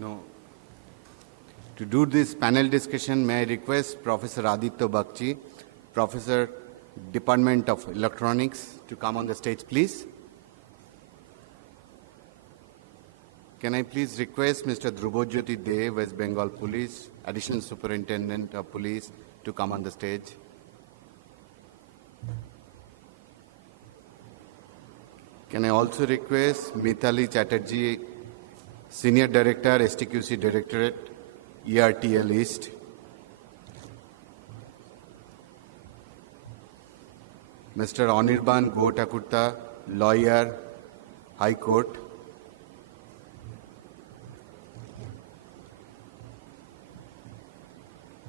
No. To do this panel discussion, may I request Professor Aditya Bakchi, Professor, Department of Electronics, to come on the stage, please. Can I please request Mr. Dhrubojyoti De, West Bengal Police, Additional Superintendent of Police, to come on the stage. Can I also request Mitali Chatterjee, Senior Director, STQC Directorate, ERTL East. Mr. Anirban Guhathakurta, Lawyer, High Court.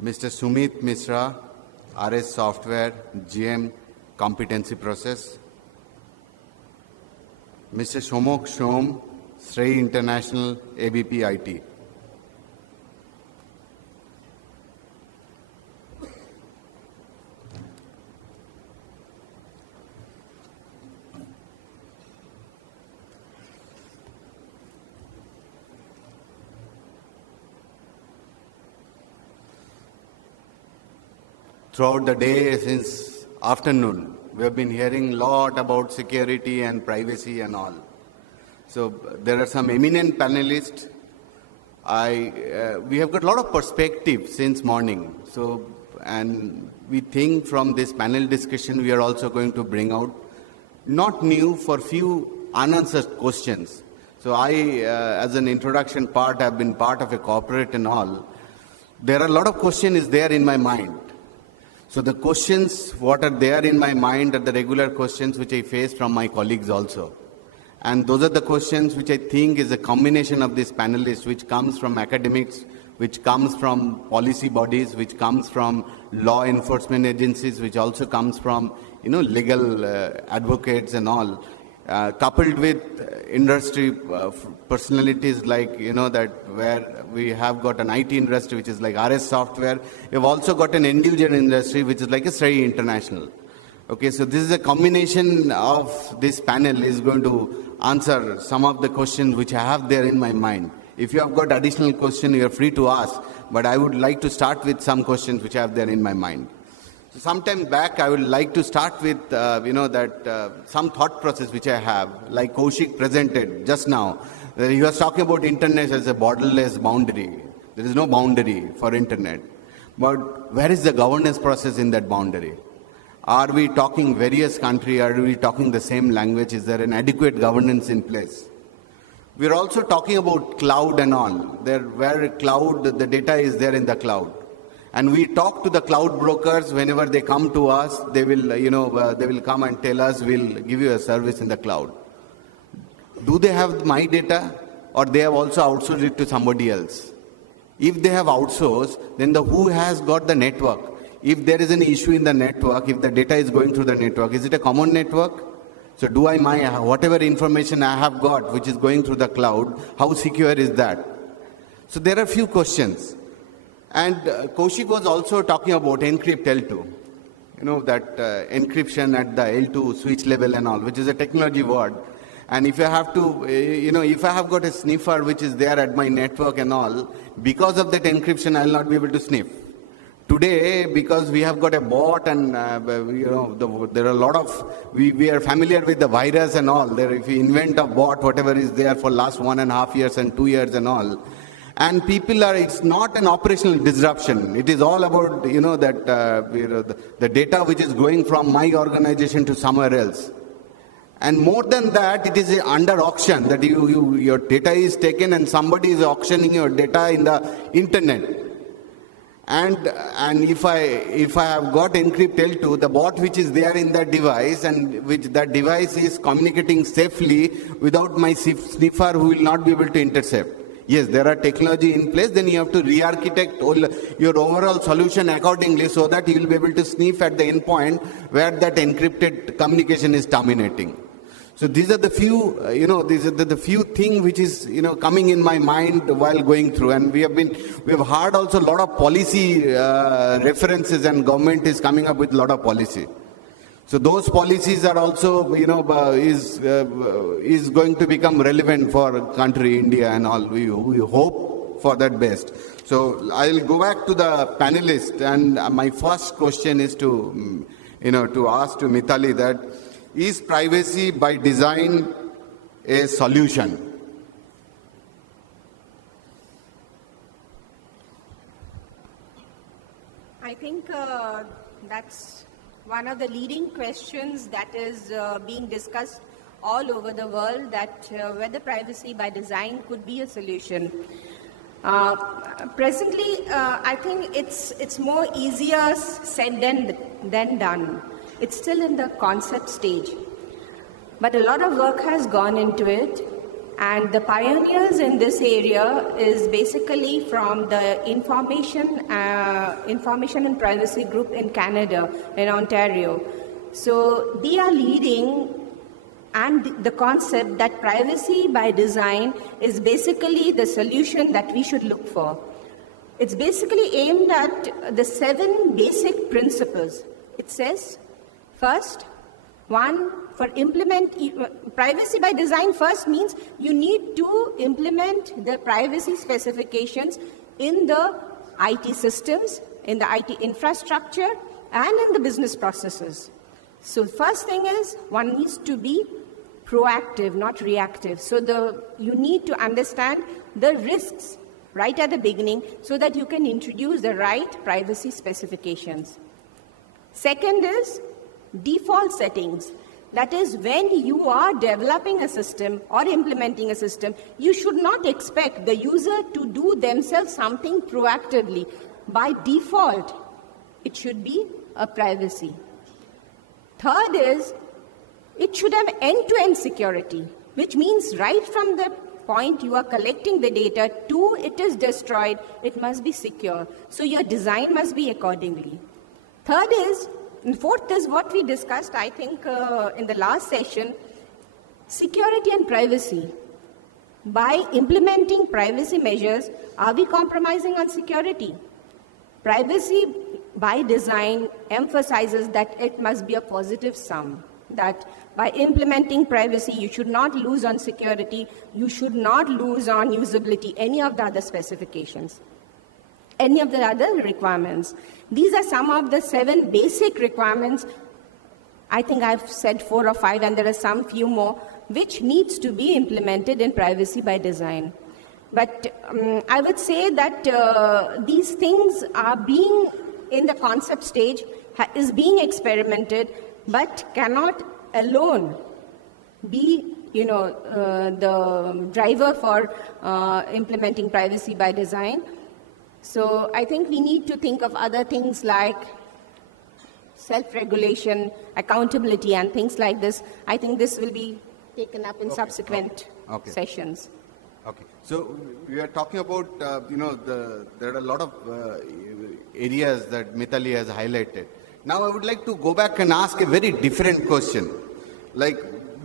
Mr. Sumit Misra, RS Software, GM, Competency Process. Mr. Somak Shome, SREI International, ABP IT. Throughout the day, since afternoon, we have been hearing a lot about security and privacy and all. So there are some eminent panelists. We have got a lot of perspective since morning. So, and we think from this panel discussion, we are also going to bring out not new for few unanswered questions. So as an introduction part, I've been part of a corporate and all. There are a lot of questions there in my mind. So the questions, what are there in my mind are the regular questions which I face from my colleagues also. And those are the questions which I think is a combination of these panelists, which comes from academics, which comes from policy bodies, which comes from law enforcement agencies, which also comes from, legal advocates and all. Coupled with industry personalities like, that where we have got an IT industry, which is like RS Software. We've also got an end user industry, which is like a SREI International. Okay, so this is a combination of this panel is going to answer some of the questions which I have there in my mind. If you have got additional questions, you are free to ask, but I would like to start with some questions which I have there in my mind. Sometime back, I would like to start with, some thought process which I have, like Kaushik presented just now. He was talking about internet as a borderless boundary. There is no boundary for internet. But where is the governance process in that boundary? Are we talking various countries? Are we talking the same language? Is there an adequate governance in place? We're also talking about cloud and all. Where cloud, the data is there in the cloud. And we talk to the cloud brokers whenever they come to us. They will, they will come and tell us, we'll give you a service in the cloud. Do they have my data, or they have also outsourced it to somebody else? If they have outsourced, then who has got the network? If there is an issue in the network, if the data is going through the network, is it a common network? So whatever information I have got, which is going through the cloud, how secure is that? So there are few questions. And Kaushik was also talking about encrypt L2. That encryption at the L2 switch level and all, which is a technology word. And if I have to, if I have got a sniffer which is there at my network and all, because of that encryption, I'll not be able to sniff. Today, because we have got a bot and, there are a lot of, we are familiar with the virus and all. If we invent a bot, whatever is there for last 1.5 years and 2 years and all, and it's not an operational disruption. It is all about, the data which is going from my organization to somewhere else. And more than that, it is under auction, that your data is taken and somebody is auctioning your data in the internet. And if I have got encrypt L2, the bot which is there in that device and which that device is communicating safely without my sniffer who will not be able to intercept. Yes, there are technology in place, then you have to re-architect your overall solution accordingly so that you will be able to sniff at the endpoint where that encrypted communication is terminating. So these are the few, these are the few things which is, coming in my mind while going through. And we have heard also a lot of policy references, and government is coming up with a lot of policy. So those policies are also, is going to become relevant for country India and all. We hope for that best. So I'll go back to the panelists, and my first question is to ask to Mitali that is privacy by design a solution? I think that's one of the leading questions that is being discussed all over the world, that whether privacy by design could be a solution. Presently, I think it's more easier said than done. It's still in the concept stage. But a lot of work has gone into it, and the pioneers in this area is basically from the Information and Privacy Group in Canada, in Ontario. So they are leading, and the concept that privacy by design is basically the solution that we should look for. It's basically aimed at the 7 basic principles. It says, first, one, for privacy by design first means you need to implement the privacy specifications in the IT systems, in the IT infrastructure, and in the business processes. So first thing is, one needs to be proactive, not reactive. So you need to understand the risks right at the beginning so that you can introduce the right privacy specifications. Second is default settings. That is, when you are developing a system or implementing a system, you should not expect the user to do themselves something proactively. By default, it should be a privacy. Third is, it should have end-to-end security, which means right from the point you are collecting the data to it is destroyed, it must be secure. So your design must be accordingly. And fourth is what we discussed, I think, in the last session, security and privacy. By implementing privacy measures, are we compromising on security? Privacy by design emphasizes that it must be a positive sum, that by implementing privacy, you should not lose on security, you should not lose on usability, any of the other specifications, any of the other requirements. These are some of the 7 basic requirements. I think I've said 4 or 5, and there are some few more, which needs to be implemented in privacy by design. But I would say that these things are being in the concept stage, is being experimented, but cannot alone be the driver for implementing privacy by design. So I think we need to think of other things like self-regulation, accountability, and things like this. I think this will be taken up in subsequent sessions. Okay. So we are talking about, there are a lot of areas that Mitali has highlighted. Now I would like to go back and ask a very different question. Like,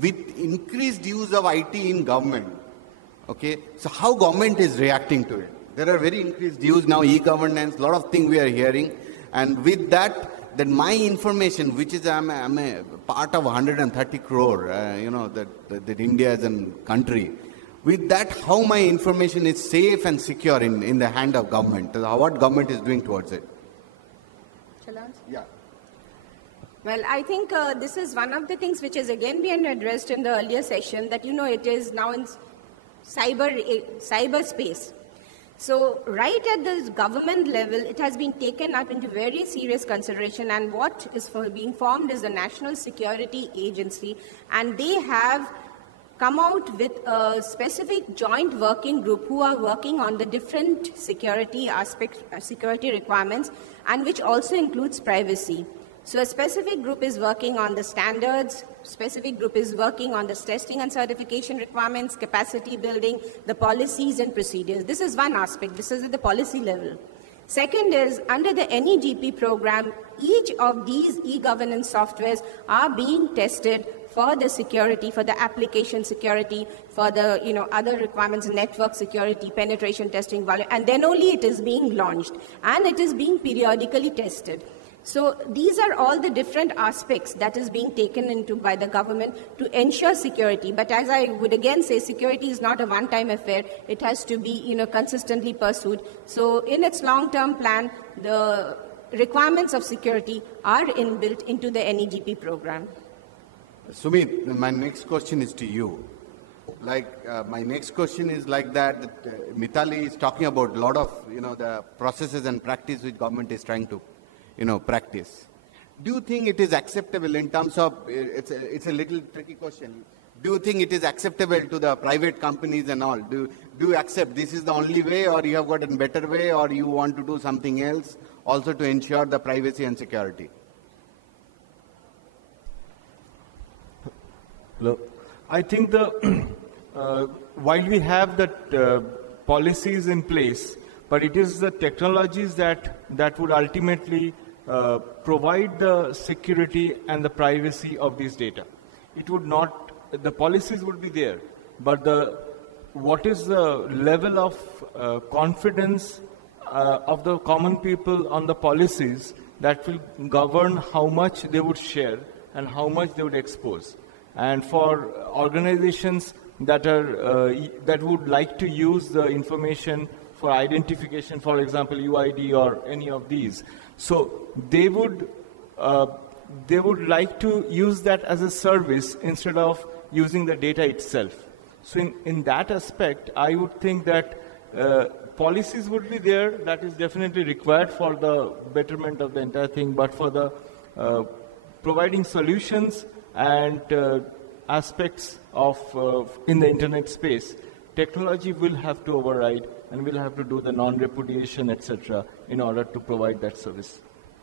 with increased use of IT in government, so how government is reacting to it? There are very increased use now, e-governance, a lot of things we are hearing. And with that my information, which is I'm a part of 130 crore, that India is a country. With that, how my information is safe and secure in the hand of government? What government is doing towards it? Shall I answer? Yeah. Well, I think this is one of the things which is again being addressed in the earlier session, that, it is now in cyberspace. So right at the government level, it has been taken up into very serious consideration, and what is being formed is the National Security Agency, and they have come out with a specific joint working group who are working on the different security aspects, security requirements, and which also includes privacy. So a specific group is working on the standards, specific group is working on the testing and certification requirements, capacity building, the policies and procedures. This is one aspect. This is at the policy level. Second is, under the NEGP program, each of these e-governance softwares are being tested for the security, for the application security, for the other requirements, network security, penetration testing, and then only it is being launched, and it is being periodically tested. So these are all the different aspects that is being taken into by the government to ensure security. But as I would again say, security is not a one-time affair. It has to be, consistently pursued. So in its long-term plan, the requirements of security are inbuilt into the NEGP program. Sumit, my next question is to you. My next question is that Mitali is talking about a lot of, the processes and practice which government is trying to, practice. Do you think it is acceptable in terms of, it's a little tricky question. Do you think it is acceptable to the private companies and all? Do you accept this is the only way, or you have got a better way, or you want to do something else also to ensure the privacy and security? Look, I think while we have that policies in place, but it is the technologies that would ultimately provide the security and the privacy of these data. It would not, the policies would be there, but what is the level of confidence of the common people on the policies that will govern how much they would share and how much they would expose. And for organizations that would like to use the information for identification, for example, UID or any of these, so they would like to use that as a service instead of using the data itself. So in that aspect, I would think that policies would be there. That is definitely required for the betterment of the entire thing, but for the providing solutions and aspects of in the internet space, technology will have to override and will have to do the non-repudiation, etc., in order to provide that service.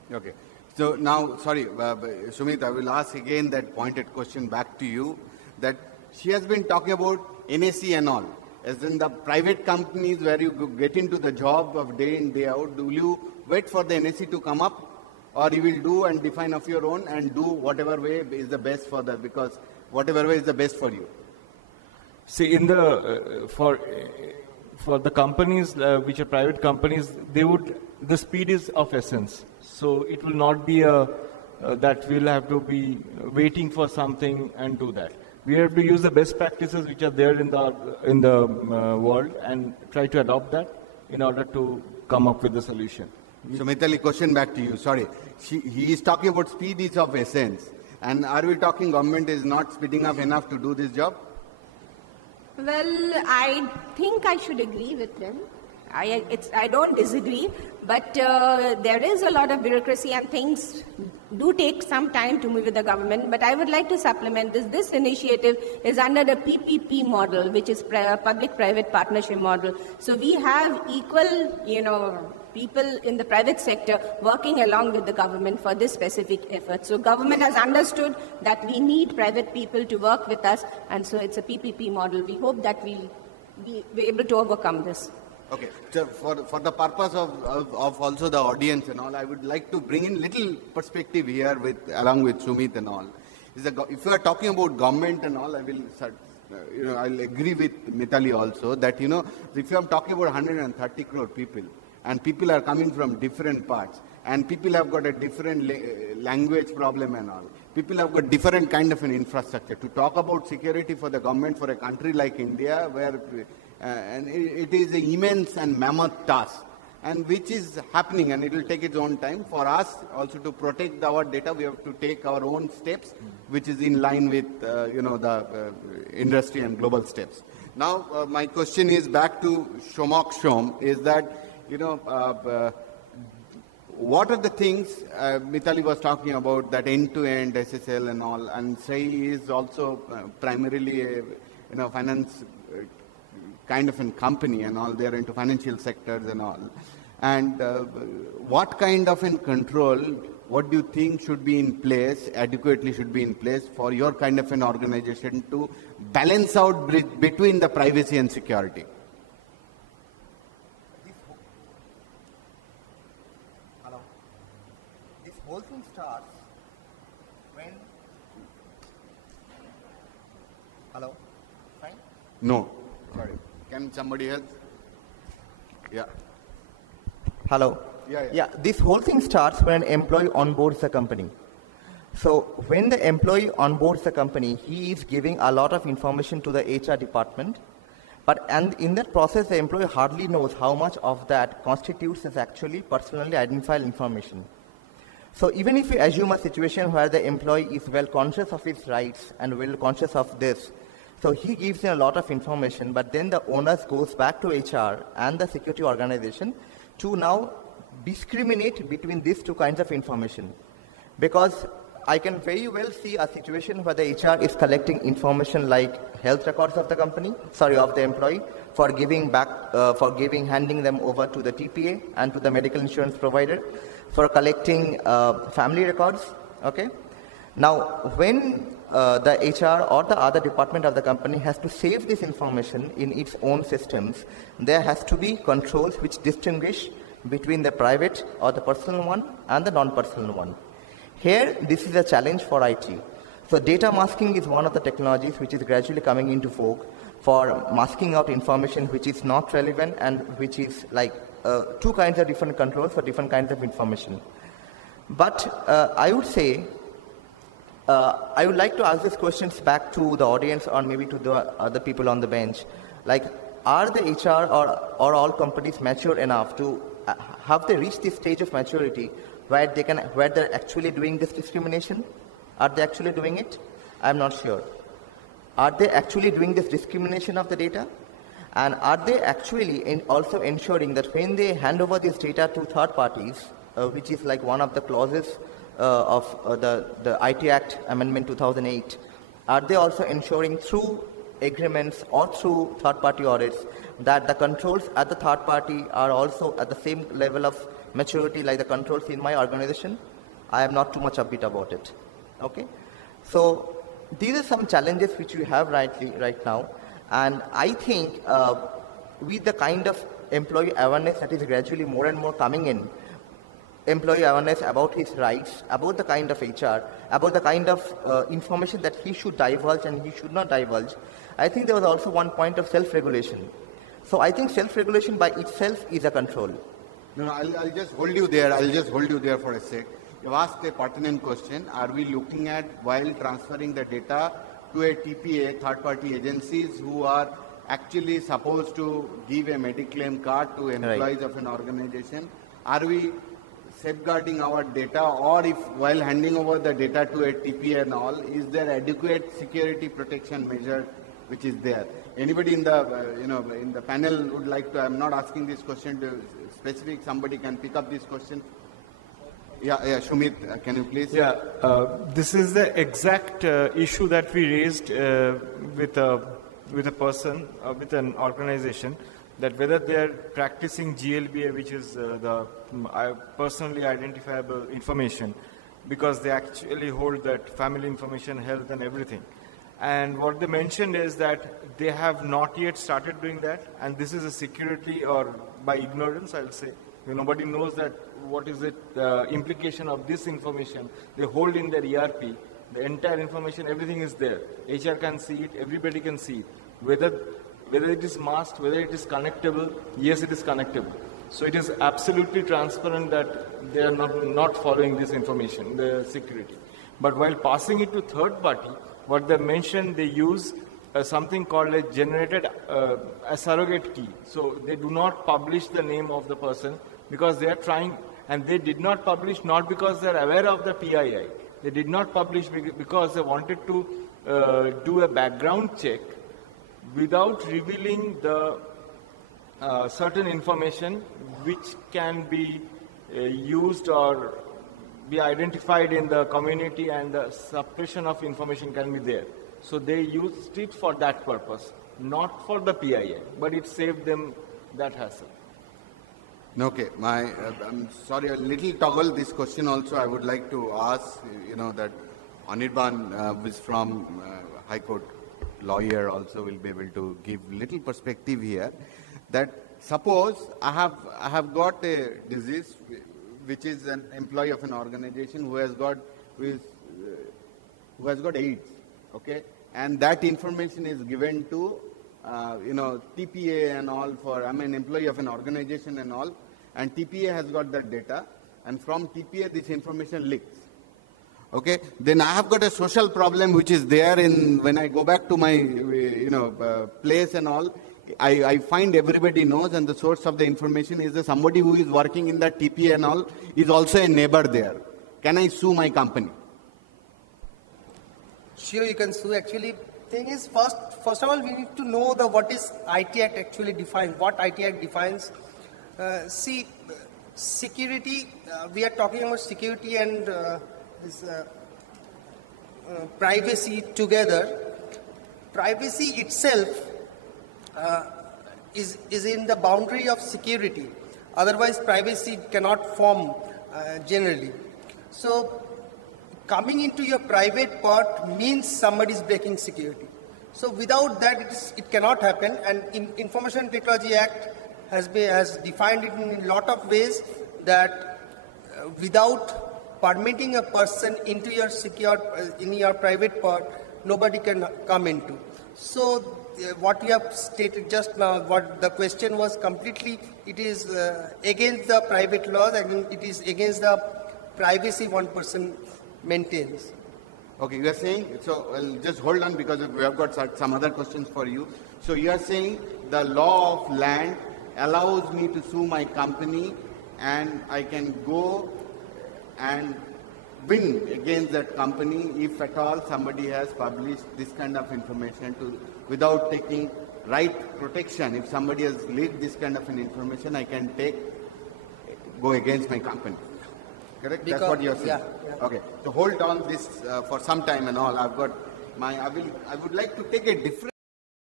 Okay. So now, sorry, Sumit, I will ask again that pointed question back to you, that she has been talking about NSE and all. As in the private companies where you get into the job of day in, day out, will you wait for the NSE to come up, or you will do and define of your own and do whatever way is the best for that, because whatever way is the best for you? See, in the for the companies which are private companies, the speed is of essence. So it will not be that we'll have to be waiting for something and do that. We have to use the best practices which are there in the world and try to adopt that in order to come up with the solution. So Mitali, question back to you. Sorry, he is talking about speed is of essence. And are we talking government is not speeding up enough to do this job? Well, I think I should agree with him. I don't disagree, but there is a lot of bureaucracy and things do take some time to move with the government. But I would like to supplement this. This initiative is under the PPP model, which is public-private partnership model. So we have equal, people in the private sector working along with the government for this specific effort. So government has understood that we need private people to work with us, and so it's a PPP model. We hope that we'll be able to overcome this. Okay, so for the purpose of also the audience and all, I would like to bring in little perspective here along with Sumit and all. If you are talking about government and all, I will I'll agree with Mitali also that if you are talking about 130 crore people, and people are coming from different parts, and people have got a different language problem and all. People have got different kind of an infrastructure. To talk about security for the government for a country like India, where and it is an immense and mammoth task, and which is happening, and it will take its own time. For us also to protect our data, we have to take our own steps, which is in line with the industry and global steps. Now, my question is back to Somak Shome, is that what are the things Mitali was talking about, that end-to-end SSL and all, and SREI is also primarily a finance kind of a company and all. They're into financial sectors and all. And what kind of control, what do you think should be in place, adequately should be in place for your kind of an organization to balance out between the privacy and security? This whole thing starts when... Hello? Fine? No. Sorry. Can somebody else? Yeah. Hello? This whole thing starts when an employee onboards the company. So when the employee onboards the company, he is giving a lot of information to the HR department. And in that process, the employee hardly knows how much of that constitutes as actually personally identifiable information. So even if we assume a situation where the employee is well conscious of his rights and well conscious of this, so he gives them a lot of information, but then the onus goes back to HR and the security organization to now discriminate between these two kinds of information. Because I can very well see a situation where the HR is collecting information like health records of the of the employee, handing them over to the TPA and to the medical insurance provider, for collecting family records, okay? Now, when the HR or the other department of the company has to save this information in its own systems, there has to be controls which distinguish between the private or the personal one and the non-personal one. Here, this is a challenge for IT. So data masking is one of the technologies which is gradually coming into vogue for masking out information which is not relevant and which is like two kinds of different controls for different kinds of information. But I would say, I would like to ask these questions back to the audience or maybe to the other people on the bench. Like, are the HR or all companies mature enough to, have they reached this stage of maturity where they're actually doing this discrimination? Are they actually doing it? I'm not sure. Are they actually doing this discrimination of the data? And are they actually also ensuring that when they hand over this data to third parties, which is like one of the clauses of the IT Act Amendment 2008, are they also ensuring through agreements or through third-party audits that the controls at the third party are also at the same level of maturity like the controls in my organization? I am not too much upbeat about it. Okay, so these are some challenges which we have right now, and I think with the kind of employee awareness that is gradually more and more coming in, employee awareness about his rights, about the kind of HR, about the kind of information that he should divulge and he should not divulge, I think there was also one point of self-regulation. So I think self-regulation by itself is a control. No, I'll just hold you there. I'll just hold you there for a sec. You've asked a pertinent question. Are we looking at, while transferring the data to a TPA, third-party agencies who are actually supposed to give a Mediclaim card to employees of an organization, are we safeguarding our data, or if while handing over the data to a TPA and all, is there adequate security protection measure which is there? Anybody in the in the panel would like to? I'm not asking this question to specific. Somebody can pick up this question. Yeah, Sumit, can you please? Yeah, this is the exact issue that we raised with a person, with an organization, that whether they are practicing GLBA, which is the personally identifiable information, because they actually hold that family information, health and everything. And what they mentioned is that they have not yet started doing that, and this is a security, or by ignorance, I'll say. Nobody knows that what is the implication of this information. They hold in their ERP, the entire information, everything is there. HR can see it, everybody can see it. Whether it is masked, whether it is connectable, yes, it is connectable. So it is absolutely transparent that they are not following this information, the security. But while passing it to third party, what they mentioned, they use something called a generated a surrogate key. So they do not publish the name of the person because they are trying, and they did not publish not because they are aware of the PII. They did not publish because they wanted to do a background check without revealing the certain information which can be used or be identified in the community, and the suppression of information can be there. So they used it for that purpose, not for the PII, but it saved them that hassle. Okay, I'm sorry, a little toggle this question also. I would like to ask, that Anirban is from High Court lawyer, also will be able to give little perspective here. That suppose I have got a disease which is an employee of an organization who has got AIDS, okay, and that information is given to TPA and all, for I'm an employee of an organization and all, and TPA has got that data, and from TPA this information leaks. Okay, then I have got a social problem which is there in when I go back to my place and all. I find everybody knows, and the source of the information is somebody who is working in that TPA and all is also a neighbor there. Can I sue my company? Sure, you can sue. Actually, thing is, first of all, we need to know what is IT Act actually defines. What IT Act defines? Security. We are talking about security and privacy together. Privacy itself is in the boundary of security. Otherwise, privacy cannot form generally. So, coming into your private part means somebody is breaking security. So, without that, it cannot happen. And Information Technology Act has defined it in a lot of ways that without permitting a person into your in your private part, nobody can come into. So, what you have stated just now, what the question was completely, it is against the private laws and it is against the privacy one person maintains. Okay, you are saying, so just hold on because we have got some other questions for you. So you are saying the law of land allows me to sue my company and I can go and win against that company if at all somebody has published this kind of information without taking right protection. If somebody has leaked this kind of information, I can go against my company. Correct? That's what you're saying. Yeah. Okay. So hold on this for some time and all. I would like to take a different